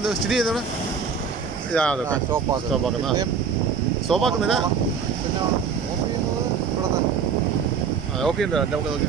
ഇത് സ്ഥിതി ചെയ്യുന്നത്? സ്റ്റോപ്പാക്കുന്നില്ല? പിന്നെ ഓഫ് ചെയ്യുന്നത് ഇവിടെ തന്നെ. ഓക്കെ ഉണ്ട് നമുക്ക് നോക്കി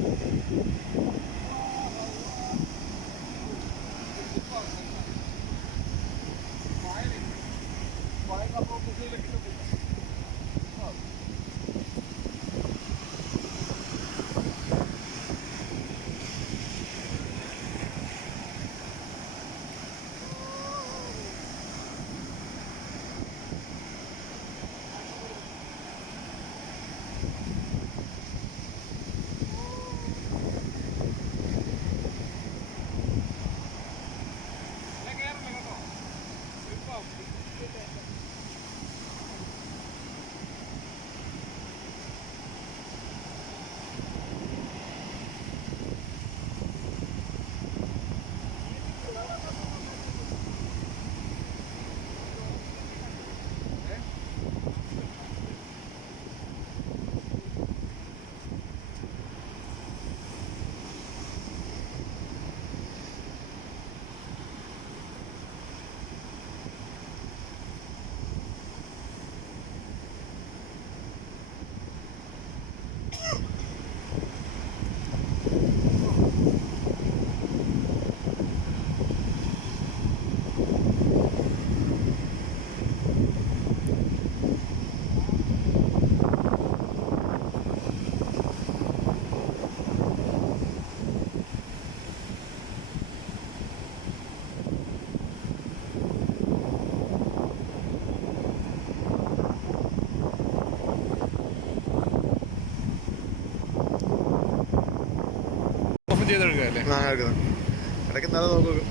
本当に。ആ എടുക്കുന്നത് ഇടയ്ക്ക് നോക്കും.